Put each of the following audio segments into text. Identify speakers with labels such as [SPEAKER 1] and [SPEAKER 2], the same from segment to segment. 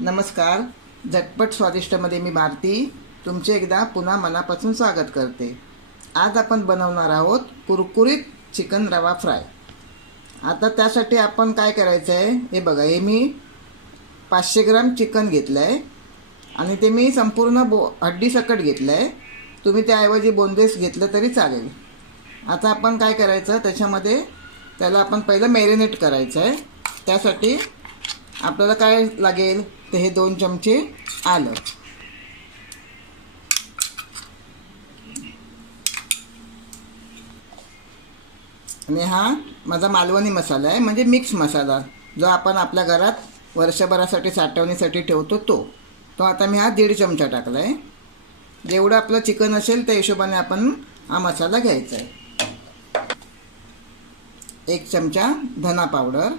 [SPEAKER 1] नमस्कार. झटपट स्वादिष्टमध्ये मी भारती तुमचे एकदा पुन्हा मनापासून स्वागत करते. आज आपण बनवणार आहोत कुरकुरीत चिकन रवा फ्राय. आता त्यासाठी आपण काय करायचं आहे हे बघा हे मी पाचशे ग्राम चिकन घेतलं आहे आणि ते मी संपूर्ण बो हड्डीसकट घेतलं आहे तुम्ही त्याऐवजी बोनलेस घेतलं तरी चालेल. आता आपण काय करायचं? त्याच्यामध्ये त्याला आपण पहिलं मॅरिनेट करायचं आहे त्यासाठी आपल्याला काय लागेल? तर हे दोन चमचे आलं. आणि हा माझा मालवणी मसाला आहे म्हणजे मिक्स मसाला. जो आपण आपल्या घरात वर्षभरासाठी साठवणीसाठी ठेवतो तो. तो आता मी हा दीड चमचा टाकला आहे जेवढं आपलं चिकन असेल त्या हिशोबाने आपण हा मसाला घ्यायचा आहे. एक चमचा धना पावडर.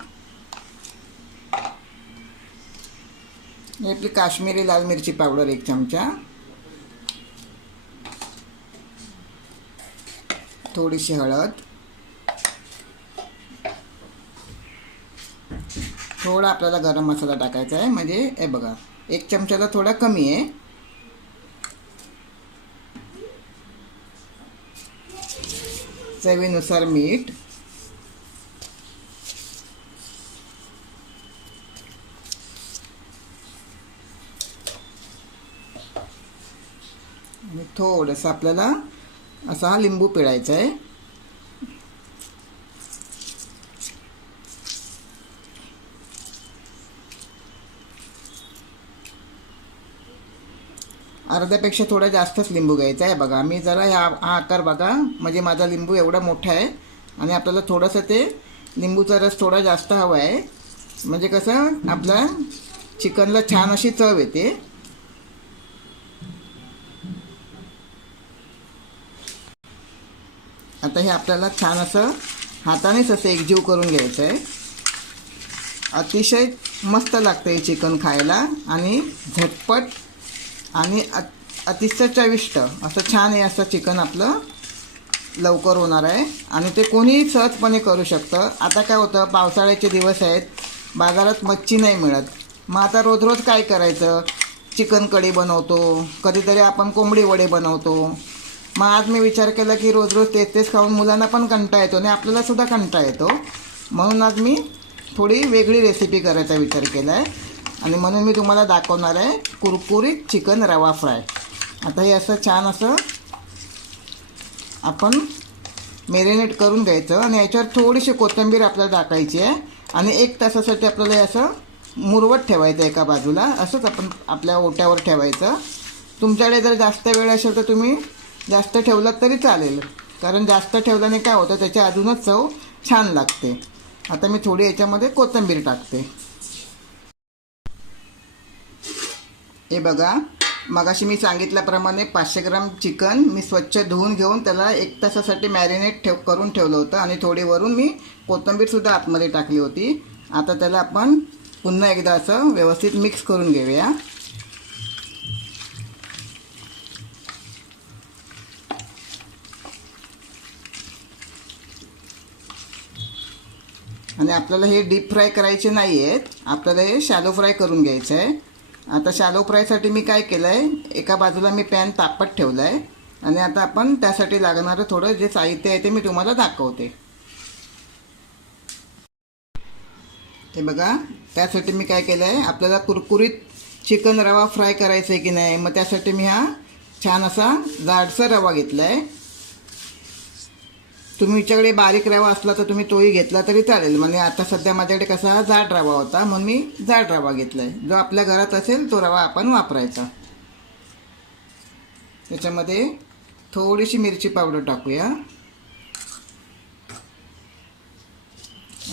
[SPEAKER 1] आपली काश्मीरी लाल मिरची पावडर एक चमचा. थोडीशी हळद. थोडा आपल्याला गरम मसाला टाकायचा आहे म्हणजे हे बघा एक चमच्याला थोडा कमी आहे. चवीनुसार मीठ. आणि थोडंसं आपल्याला असा हा लिंबू पिळायचा आहे. अर्ध्यापेक्षा थोडा जास्तच लिंबू घ्यायचा आहे बघा. मी जरा हा हा आकार बघा. म्हणजे माझा लिंबू एवढा मोठा आहे आणि आपल्याला थोडंसं ते लिंबूचा रस थोडा जास्त हवा आहे. म्हणजे कसं आपल्या चिकनला छान अशी चव येते. आता हे आपल्याला छान असं हातानेच असं एकजीव करून घ्यायचं आहे अतिशय मस्त लागतं हे चिकन खायला आणि झटपट आणि अत अतिशय चविष्ट असं छान हे असं चिकन आपलं लवकर होणार आहे. आणि ते कोणीही सहजपणे करू शकतं. आता काय होतं पावसाळ्याचे दिवस आहेत. बाजारात मच्छी नाही मिळत. मग आता रोज रोज काय करायचं? चिकन कढी बनवतो. कधीतरी आपण कोंबडी वडे बनवतो. मग आज मी विचार केला की रोज रोज तेच तेच खाऊन मुलांना पण कंटा येतो आणि आपल्याला सुद्धा कंटा येतो. म्हणून आज मी थोडी वेगळी रेसिपी करायचा विचार केला आहे आणि म्हणून मी तुम्हाला दाखवणार आहे कुरकुरीत चिकन रवा फ्राय. आता हे असं छान असं आपण मेरिनेट करून घ्यायचं आणि याच्यावर थोडीशी कोथिंबीर आपल्याला टाकायची आहे. आणि एक तासासाठी आपल्याला हे असं मुरवत ठेवायचं एका बाजूला. असंच आपण आपल्या ओट्यावर ठेवायचं. तुमच्याकडे जर जास्त वेळ असेल तर तुम्ही जास्त ठेवलात तरी चालेल. कारण जास्त ठेवल्याने काय होतं त्याच्या अजूनच चव छान लागते. आता मी थोडी याच्यामध्ये कोथिंबीर टाकते. हे बघा मगाशी मी सांगितल्याप्रमाणे पाचशे ग्राम चिकन मी स्वच्छ धुवून घेऊन त्याला एक तासासाठी मॅरिनेट ठेव करून ठेवलं होतं आणि थोडी वरून मी कोथिंबीरसुद्धा आतमध्ये टाकली होती. आता त्याला आपण पुन्हा एकदा असं व्यवस्थित मिक्स करून घेऊया. आणि आपल्याला हे डीप फ्राय करायचे नाही आहेत आपल्याला हे शॅलो फ्राय करून घ्यायचं आहे आता शॅलो फ्रायसाठी मी काय केलं आहे एका बाजूला मी पॅन तापत ठेवलं आहे आणि आता आपण त्यासाठी लागणारं थोडं जे साहित्य आहे ते मी तुम्हाला दाखवते. हे बघा त्यासाठी मी काय केलं आहे आपल्याला कुरकुरीत चिकन रवा फ्राय करायचं आहे की नाही? मग त्यासाठी मी हा छान असा जाडसा रवा घेतला आहे तुमच्याकडे बारीक रवा असला तर तुम्ही तोही घेतला तरी चालेल. म्हणजे आता सध्या माझ्याकडे कसा जाड रवा होता म्हणून मी जाड रवा घेतला आहे जो आपल्या घरात असेल तो रवा आपण वापरायचा. त्याच्यामध्ये थोडीशी मिरची पावडर टाकूया.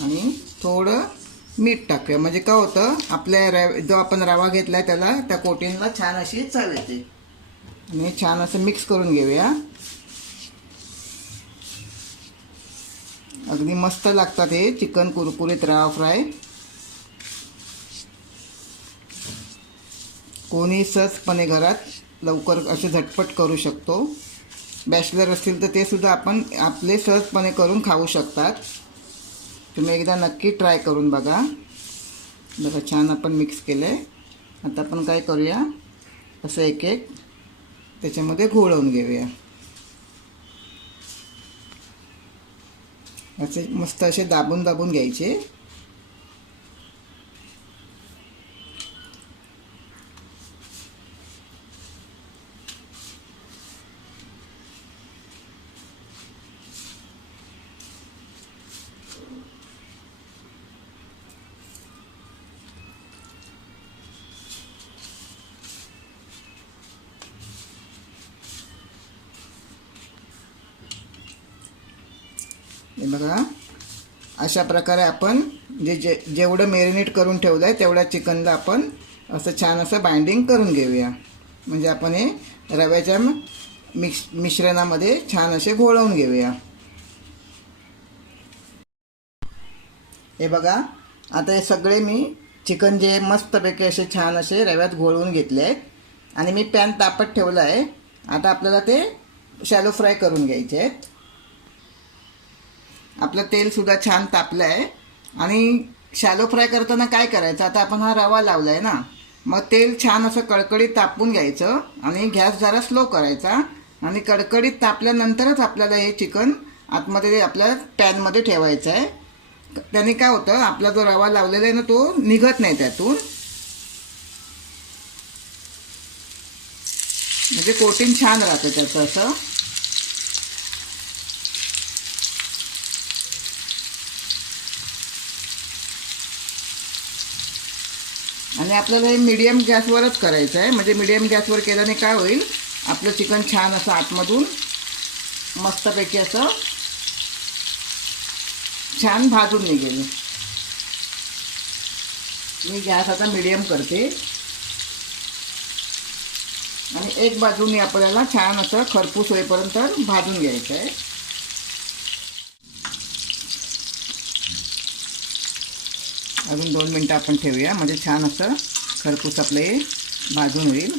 [SPEAKER 1] आणि थोडं मीठ टाकूया. म्हणजे काय होतं आपल्या रव जो आपण रवा घेतला आहे त्याला त्या कोटींना छान अशी चव येते. आणि छान असं मिक्स करून घेऊया. अगदी मस्त लागतात हे. चिकन कुरकुरीत रवा फ्राय. कोणी सहजपणे घरात लवकर असे झटपट करू शकतो. बॅचलर असतील तर ते सुद्धा आपण आपले सहजपणे करून खाऊ शकतात. तुम्ही एकदा नक्की ट्राय करून बघा. बघा छान आपण मिक्स केलं. आहे आता आपण काय करूया? असं एक एक त्याच्यामध्ये घोळवून घेऊया. असे मस्त असे दाबून दाबून घ्यायचे. बघा. अशा प्रकारे आपण जे जे जेवढं मेरिनेट करून ठेवलं आहे तेवढ्या चिकनला आपण असं छान असं बाइंडिंग करून घेऊया. म्हणजे आपण हे रव्याच्या मिक्स मिश्रणामध्ये छान असे घोळवून घेऊया. हे बघा. आता हे सगळे मी चिकन जे मस्तपैकी असे छान असे रव्यात घोळवून घेतले आहेत. आणि मी पॅन तापत ठेवलं आहे. आता आपल्याला ते शॅलो फ्राय करून घ्यायचे आहेत. आपलं तेलसुद्धा छान तापलं आहे आणि शॅलो फ्राय करताना काय करायचं? आता आपण हा रवा लावला आहे ना मग तेल छान असं कडकडीत तापून घ्यायचं आणि गॅस जरा स्लो करायचा आणि कडकडीत तापल्यानंतरच आपल्याला हे चिकन आतमध्ये आपल्या पॅनमध्ये ठेवायचं आहे त्याने काय होतं? आपला जो रवा लावलेला आहे ना तो निघत नाही त्यातून. म्हणजे कोटिंग छान राहतं त्याचं असं. आणि आपल्याला हे मिडियम गॅसवरच करायचं आहे. म्हणजे मिडियम गॅसवर केल्याने काय होईल? आपलं चिकन छान असं आतमधून मस्तपैकी असं छान भाजून निघेल. मी गॅस आता मिडियम करते. आणि एक बाजूने आपल्याला छान असं खरपूस होईपर्यंत भाजून घ्यायचं आहे. अजून दोन मिनटं आपण ठेवूया. म्हणजे छान असं खरपूस आपलं हे भाजून होईल.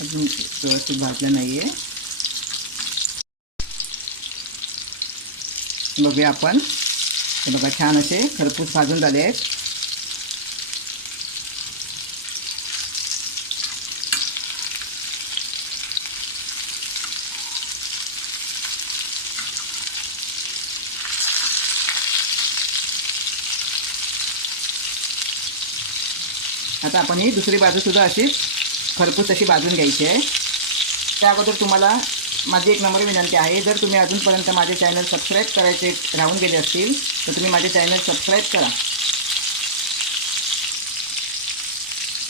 [SPEAKER 1] अजून व्यवस्थित भाजलं नाही आहे बघूया आपण. हे बघा छान असे खरपूस भाजून झाले आहेत. आता आपण ही दुसरी बाजूसुद्धा अशीच खरपूस अशी भाजून घ्यायची आहे. त्या अगोदर तुम्हाला माझी एक नंबर विनंती आहे. जर तुम्ही अजूनपर्यंत माझे चॅनल सबस्क्राईब करायचे राहून गेले असतील तर तुम्ही माझे चॅनल सबस्क्राईब करा.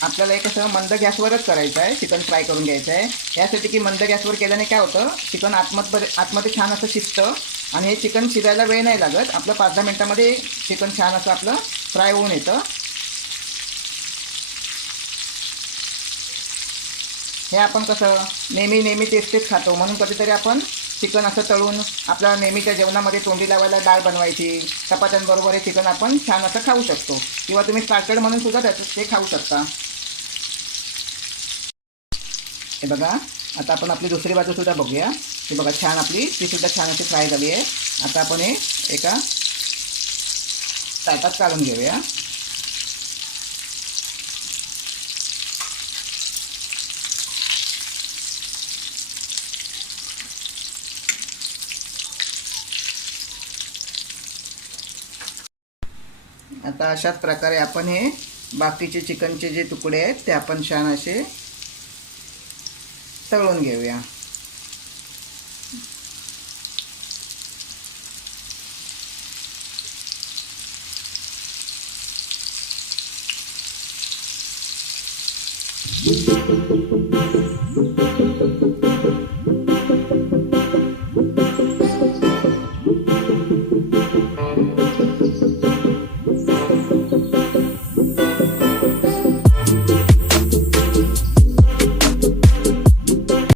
[SPEAKER 1] आपल्याला एक असं मंद गॅसवरच करायचं आहे. चिकन फ्राय करून घ्यायचं आहे. यासाठी की मंद गॅसवर केल्याने काय होतं? चिकन आतमध्ये आतमध्ये छान असं शिजतं आणि हे चिकन शिजायला वेळ नाही लागत. आपलं पाच दहा मिनटामध्ये चिकन छान असं आपलं फ्राय होऊन येतं. हे आपण कसं नेहमी नेहमी तेच तेच खातो. म्हणून कधीतरी आपण चिकन असं तळून आपल्या नेहमीच्या जेवणामध्ये तोंडी लावायला डाळ बनवायची. चपात्यांबरोबर हे चिकन आपण छान असं खाऊ शकतो. किंवा तुम्ही स्टार्टर म्हणून सुद्धा त्याचं ते खाऊ शकता. हे बघा आता आपण आपली दुसरी बाजूसुद्धा बघूया. हे बघा छान आपली तीसुद्धा छान अशी फ्राय झाली आहे. आता आपण हे एका ताटात काढून घेऊया. आता अशाच प्रकारे आपण हे बाकीचे चिकनचे जे तुकडे आहेत ते आपण छान असे तळून घेऊया.